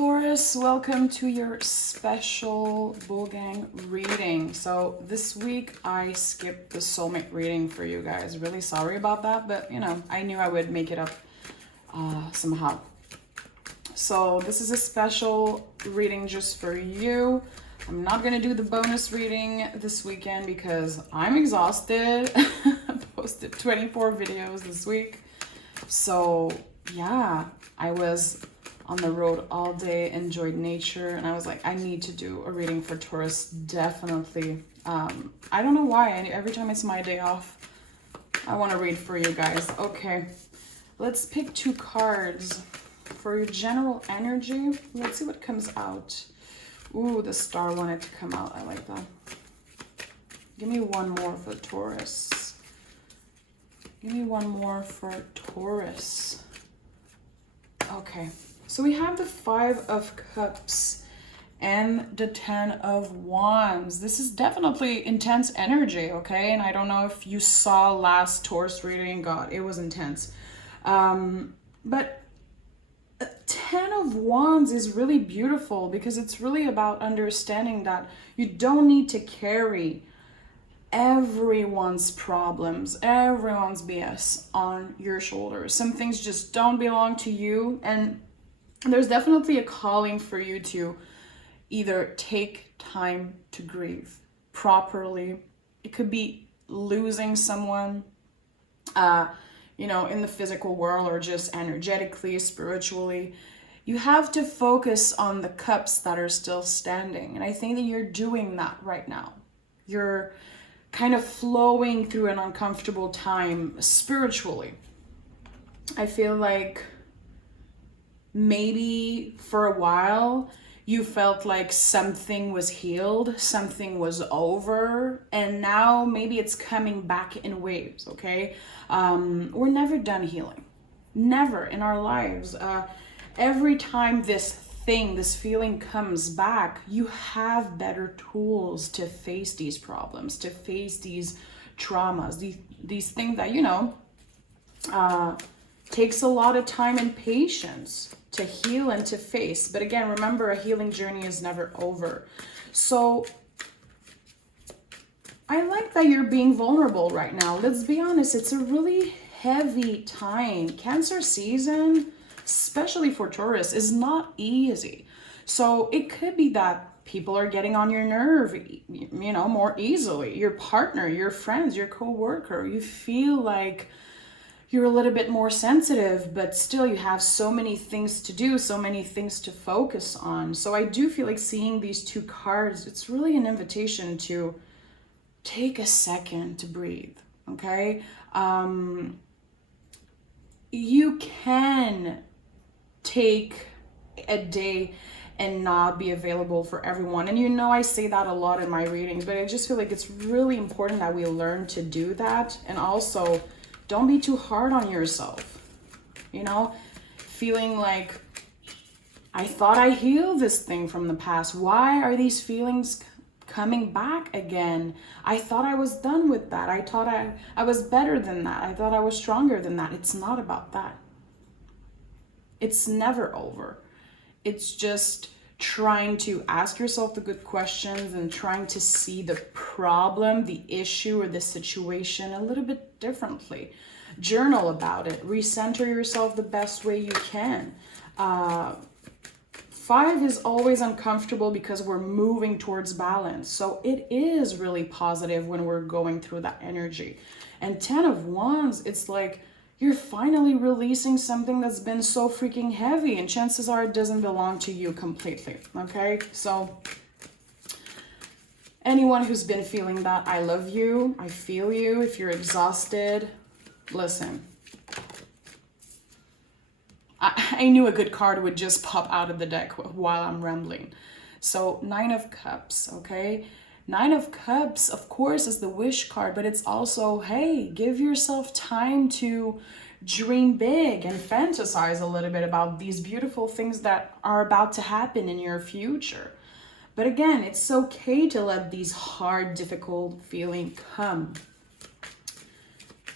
Taurus, welcome to your special Bull Gang reading. So this week I skipped the soulmate reading for you guys. Really sorry about that, but you know, I knew I would make it up somehow. So this is a special reading just for you. I'm not gonna do the bonus reading this weekend because I'm exhausted. I posted 24 videos this week. So yeah, I was on the road all day, enjoyed nature, and I was like, I need to do a reading for Taurus, definitely. I don't know why, every time it's my day off, I want to read for you guys. Okay, let's pick two cards for your general energy. Let's see what comes out. Ooh, the star wanted to come out. I like that. Give me one more for Taurus. Give me one more for Taurus. Okay. So we have the 5 of Cups and the 10 of Wands. This is definitely intense energy, okay? And I don't know if you saw last Taurus reading. God, it was intense. But 10 of Wands is really beautiful because it's really about understanding that you don't need to carry everyone's problems, everyone's BS on your shoulders. Some things just don't belong to you, and there's definitely a calling for you to either take time to grieve properly. It could be losing someone, you know, in the physical world or just energetically, spiritually. You have to focus on the cups that are still standing. And I think that you're doing that right now. You're kind of flowing through an uncomfortable time spiritually. I feel like maybe for a while you felt like something was healed, something was over, and now maybe it's coming back in waves, okay? We're never done healing. Never in our lives. Every time this feeling comes back, you have better tools to face these problems, to face these traumas, these things that, you know, takes a lot of time and patience to heal and to face. But again, remember, a healing journey is never over. So I like that you're being vulnerable right now. Let's be honest, it's a really heavy time. Cancer season, especially for Taurus, is not easy. So it could be that people are getting on your nerve, you know, more easily. Your partner, your friends, your co-worker, you feel like you're a little bit more sensitive, but still you have so many things to do, so many things to focus on. So I do feel like seeing these two cards, it's really an invitation to take a second to breathe, okay? You can take a day and not be available for everyone. And you know, I say that a lot in my readings, but I just feel like it's really important that we learn to do that. And also, don't be too hard on yourself, you know, feeling like, I thought I healed this thing from the past. Why are these feelings coming back again? I thought I was done with that. I thought I was better than that. I thought I was stronger than that. It's not about that. It's never over. It's just trying to ask yourself the good questions and trying to see the problem, the issue, or the situation a little bit differently. Journal about it. Recenter yourself the best way you can. 5 is always uncomfortable because we're moving towards balance. So it is really positive when we're going through that energy. And 10 of Wands, it's like you're finally releasing something that's been so freaking heavy, and chances are it doesn't belong to you completely, okay? So anyone who's been feeling that, I love you, I feel you. If you're exhausted, listen. I knew a good card would just pop out of the deck while I'm rambling. So 9 of Cups, okay? 9 of Cups, of course, is the wish card, but it's also, hey, give yourself time to dream big and fantasize a little bit about these beautiful things that are about to happen in your future. But again, it's okay to let these hard, difficult feelings come.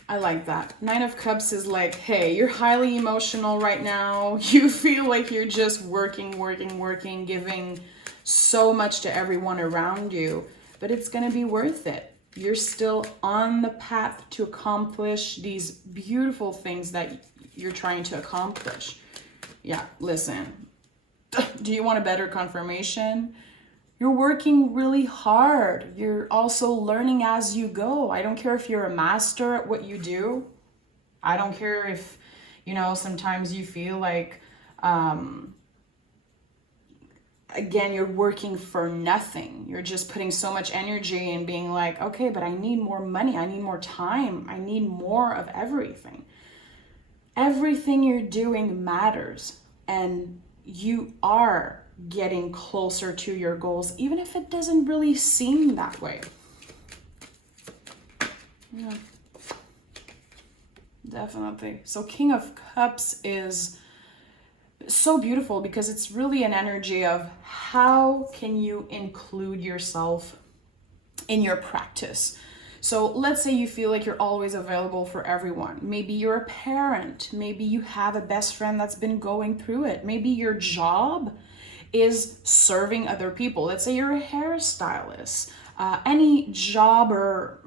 I like that. Nine of Cups is like, hey, you're highly emotional right now. You feel like you're just working, giving so much to everyone around you, but it's going to be worth it. You're still on the path to accomplish these beautiful things that you're trying to accomplish. Yeah, listen. Do you want a better confirmation? You're working really hard. You're also learning as you go. I don't care if you're a master at what you do. I don't care if, sometimes you feel like, again, you're working for nothing. You're just putting so much energy and being like, okay, but I need more money. I need more time. I need more of everything. Everything you're doing matters. And you are getting closer to your goals, even if it doesn't really seem that way. Yeah, definitely. So King of Cups is so beautiful because it's really an energy of how can you include yourself in your practice. So let's say you feel like you're always available for everyone. Maybe you're a parent. Maybe you have a best friend that's been going through it. Maybe your job is serving other people. Let's say you're a hairstylist. Any job, or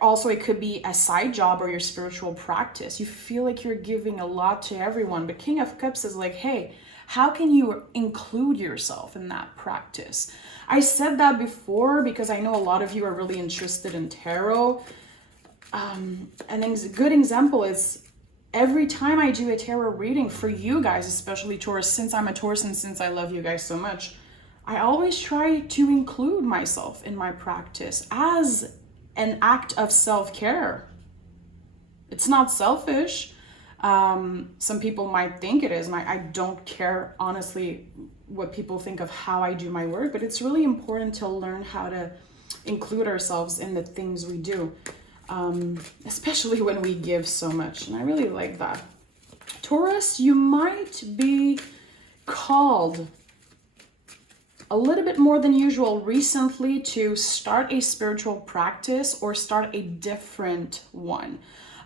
also it could be a side job or your spiritual practice. You feel like you're giving a lot to everyone, but King of Cups is like, hey, how can you include yourself in that practice? I said that before because I know a lot of you are really interested in tarot. And a good example is every time I do a tarot reading for you guys, especially Taurus, since I'm a Taurus and since I love you guys so much, I always try to include myself in my practice as an act of self-care. It's not selfish. Some people might think it is, and I don't care, honestly, what people think of how I do my work, but it's really important to learn how to include ourselves in the things we do, especially when we give so much, and I really like that. Taurus, you might be called a little bit more than usual recently to start a spiritual practice or start a different one.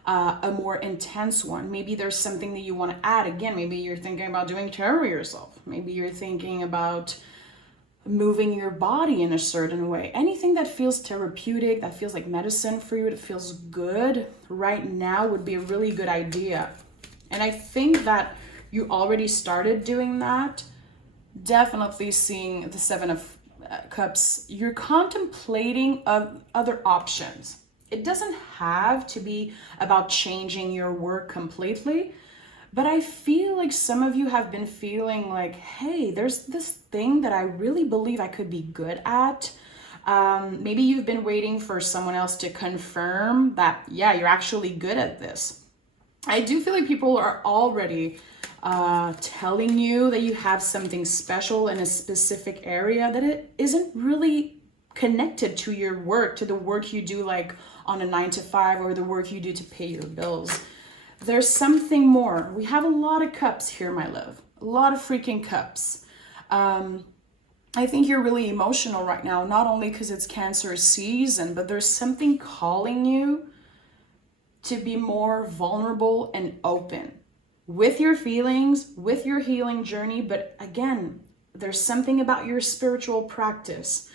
A more intense one. Maybe there's something that you want to add. Again, maybe you're thinking about doing tarot yourself. Maybe you're thinking about moving your body in a certain way. Anything that feels therapeutic, that feels like medicine for you, that feels good right now would be a really good idea. And I think that you already started doing that. Definitely seeing the Seven of Cups. You're contemplating other options. It doesn't have to be about changing your work completely, but I feel like some of you have been feeling like, hey, there's this thing that I really believe I could be good at. Maybe you've been waiting for someone else to confirm that, yeah, you're actually good at this. I do feel like people are already telling you that you have something special in a specific area, that it isn't really connected to your work, to the work you do like on a 9 to 5 or the work you do to pay your bills. There's something more. We have a lot of cups here, my love. A lot of freaking cups. I think you're really emotional right now, not only because it's Cancer season, but there's something calling you to be more vulnerable and open with your feelings, with your healing journey. But again, there's something about your spiritual practice.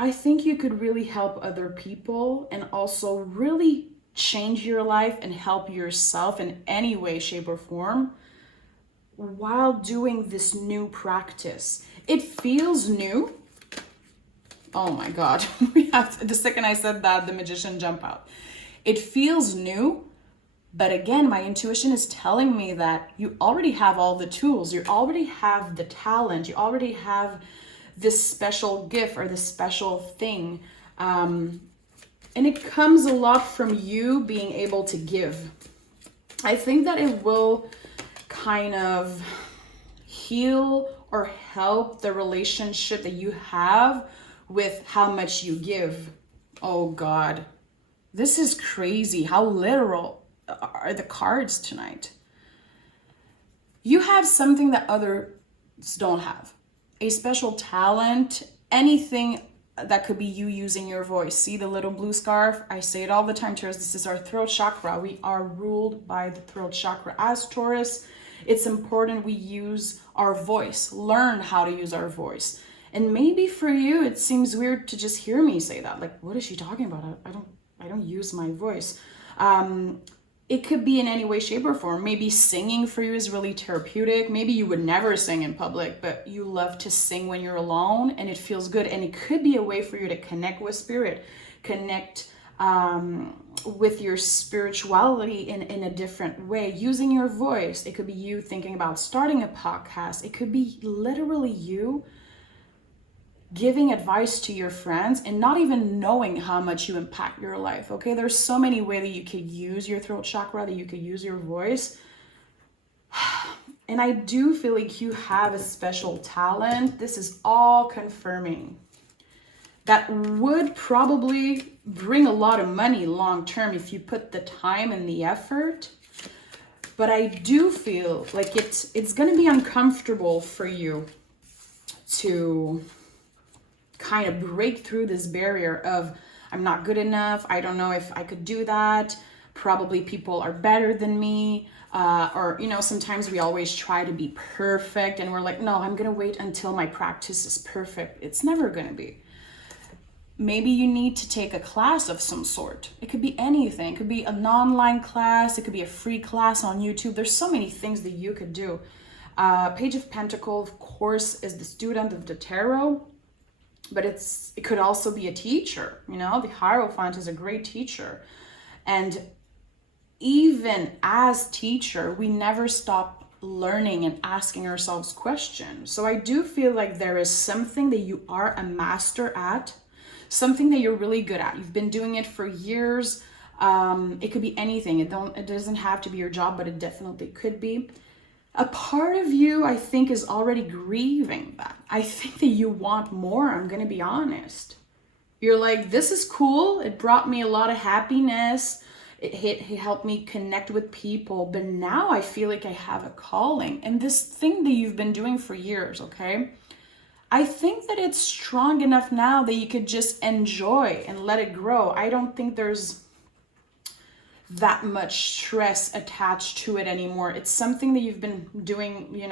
I think you could really help other people and also really change your life and help yourself in any way, shape, or form while doing this new practice. It feels new. Oh my God. The second I said that, the magician jumped out. It feels new, but again, my intuition is telling me that you already have all the tools. You already have the talent. You already have this special gift or this special thing. And it comes a lot from you being able to give. I think that it will kind of heal or help the relationship that you have with how much you give. Oh God, this is crazy. How literal are the cards tonight? You have something that others don't have. A special talent, anything that could be you using your voice. See the little blue scarf? I say it all the time, Taurus. This is our throat chakra. We are ruled by the throat chakra. As Taurus, it's important we use our voice, learn how to use our voice. And maybe for you, it seems weird to just hear me say that. Like, what is she talking about? I don't use my voice. It could be in any way, shape, or form. Maybe singing for you is really therapeutic. Maybe you would never sing in public, but you love to sing when you're alone and it feels good. And it could be a way for you to connect with spirit, connect with your spirituality in a different way, using your voice. It could be you thinking about starting a podcast. It could be literally you giving advice to your friends and not even knowing how much you impact your life. Okay, there's so many ways that you could use your throat chakra, that you could use your voice. And I do feel like you have a special talent. This is all confirming that would probably bring a lot of money long term if you put the time and the effort. But I do feel like it's going to be uncomfortable for you to kind of break through this barrier of, I'm not good enough, I don't know if I could do that, probably people are better than me, or sometimes we always try to be perfect and we're like, no, I'm gonna wait until my practice is perfect. It's never gonna be. Maybe you need to take a class of some sort. It could be anything. It could be an online class, it could be a free class on YouTube. There's so many things that you could do. Page of Pentacles, of course, is the student of the tarot. But it could also be a teacher, the Hierophant is a great teacher. And even as teacher, we never stop learning and asking ourselves questions. So I do feel like there is something that you are a master at, something that you're really good at. You've been doing it for years. It could be anything. It doesn't have to be your job, but it definitely could be. A part of you, I think, is already grieving that. I think that you want more, I'm going to be honest. You're like, this is cool. It brought me a lot of happiness. It helped me connect with people. But now I feel like I have a calling. And this thing that you've been doing for years, okay? I think that it's strong enough now that you could just enjoy and let it grow. I don't think there's that much stress attached to it anymore. It's something that you've been doing,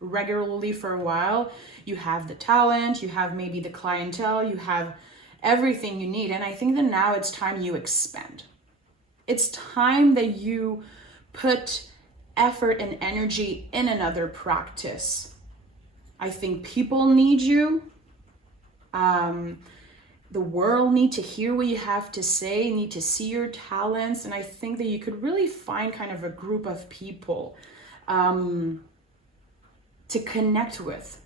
regularly for a while. You have the talent, you have maybe the clientele, you have everything you need. And I think that now it's time you expand. It's time that you put effort and energy in another practice. I think people need you. The world need to hear what you have to say, need to see your talents. And I think that you could really find kind of a group of people to connect with.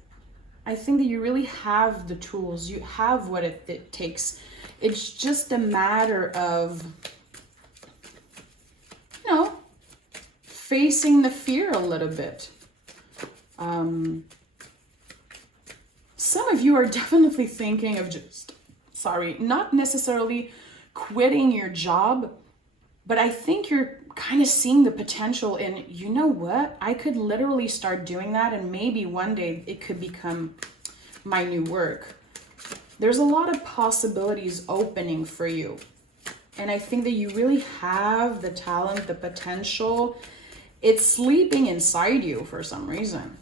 I think that you really have the tools. You have what it takes. It's just a matter of, facing the fear a little bit. Some of you are definitely thinking of not necessarily quitting your job, but I think you're kind of seeing the potential in, what? I could literally start doing that and maybe one day it could become my new work. There's a lot of possibilities opening for you. And I think that you really have the talent, the potential. It's sleeping inside you for some reason.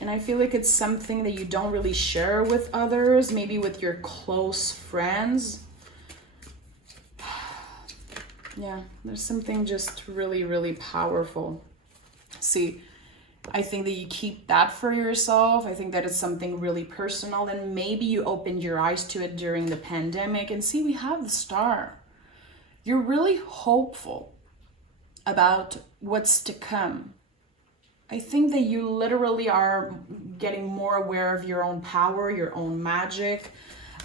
And I feel like it's something that you don't really share with others, maybe with your close friends. Yeah, there's something just really, really powerful. See, I think that you keep that for yourself. I think that it's something really personal, and maybe you opened your eyes to it during the pandemic. And see, we have the star. You're really hopeful about what's to come. I think that you literally are getting more aware of your own power, your own magic,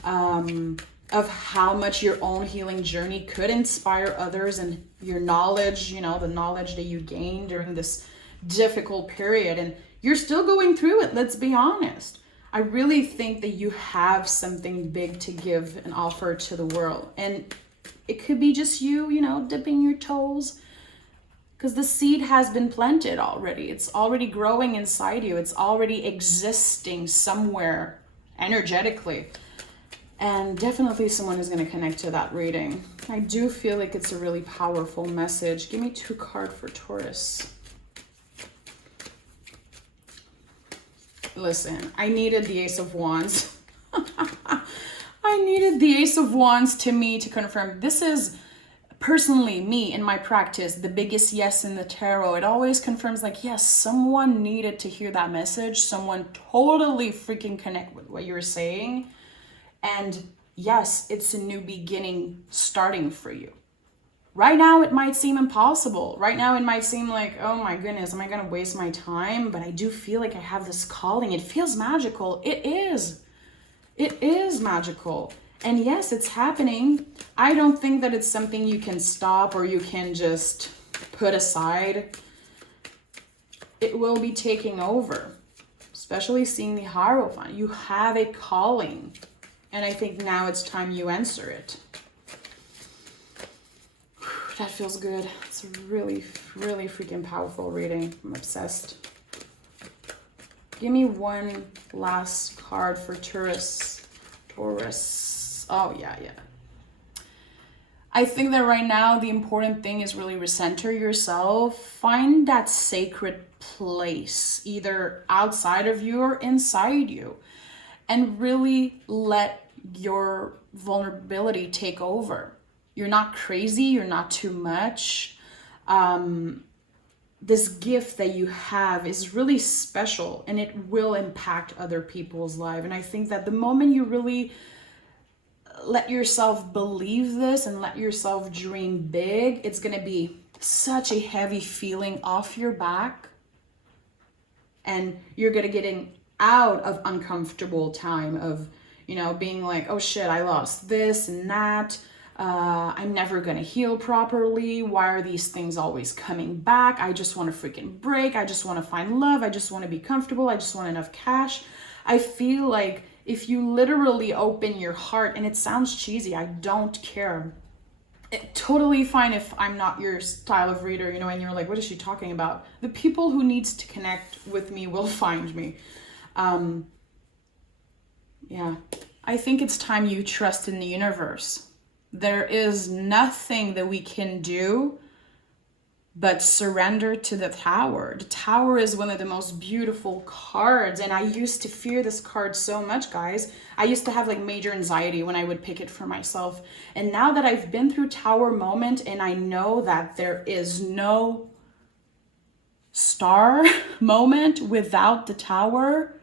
of how much your own healing journey could inspire others, and your knowledge, the knowledge that you gained during this difficult period. And you're still going through it, let's be honest. I really think that you have something big to give and offer to the world. And it could be just you, dipping your toes, because the seed has been planted already. It's already growing inside you. It's already existing somewhere energetically. And definitely someone is going to connect to that reading. I do feel like it's a really powerful message. Give me 2 cards for Taurus. Listen, I needed the Ace of Wands. I needed the Ace of Wands to confirm. This is personally me in my practice, the biggest yes in the tarot. It always confirms like, yes, someone needed to hear that message. Someone totally freaking connect with what you're saying. And yes, it's a new beginning starting for you. Right now, it might seem impossible. Right now, it might seem like, oh my goodness, am I going to waste my time? But I do feel like I have this calling. It feels magical. It is. It is magical. And yes, it's happening. I don't think that it's something you can stop or you can just put aside. It will be taking over, especially seeing the Hierophant. You have a calling. And I think now it's time you answer it. That feels good. It's a really, really freaking powerful reading. I'm obsessed. Give me one last card for Taurus. Taurus. Oh, yeah. I think that right now the important thing is really recenter yourself. Find that sacred place, either outside of you or inside you. And really let your vulnerability take over. You're not crazy. You're not too much. This gift that you have is really special and it will impact other people's lives. And I think that the moment you really let yourself believe this and let yourself dream big, it's going to be such a heavy feeling off your back. And you're going to get out of uncomfortable time of, being like, oh shit, I lost this and that. I'm never going to heal properly. Why are these things always coming back? I just want to freaking break. I just want to find love. I just want to be comfortable. I just want enough cash. I feel like if you literally open your heart, and it sounds cheesy, I don't care. Totally fine if I'm not your style of reader, and you're like, what is she talking about? The people who needs to connect with me will find me. Yeah, I think it's time you trust in the universe. There is nothing that we can do but surrender to the Tower. The Tower is one of the most beautiful cards. And I used to fear this card so much, guys. I used to have like major anxiety when I would pick it for myself. And now that I've been through Tower moment and I know that there is no star moment without the Tower,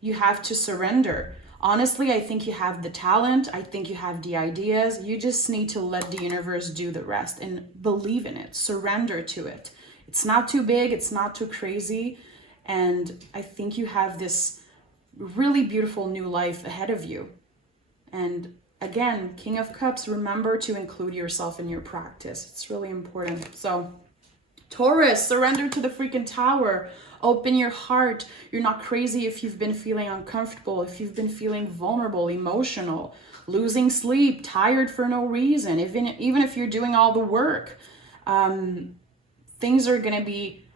you have to surrender. Honestly, I think you have the talent. I think you have the ideas. You just need to let the universe do the rest and believe in it. Surrender to it. It's not too big. It's not too crazy. And I think you have this really beautiful new life ahead of you. And again, King of Cups, remember to include yourself in your practice. It's really important. So Taurus, surrender to the freaking Tower. Open your heart. You're not crazy if you've been feeling uncomfortable, if you've been feeling vulnerable, emotional, losing sleep, tired for no reason. Even if you're doing all the work, things are going to be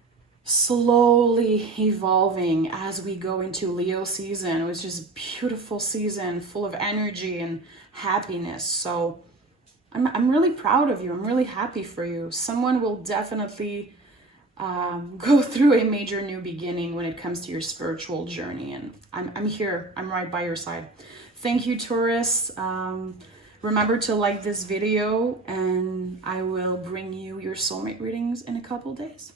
slowly evolving as we go into Leo season, which is a beautiful season full of energy and happiness. So I'm really proud of you. I'm really happy for you. Someone will definitely go through a major new beginning when it comes to your spiritual journey. And I'm here. I'm right by your side. Thank you, Taurus. Remember to like this video and I will bring you your soulmate readings in a couple days.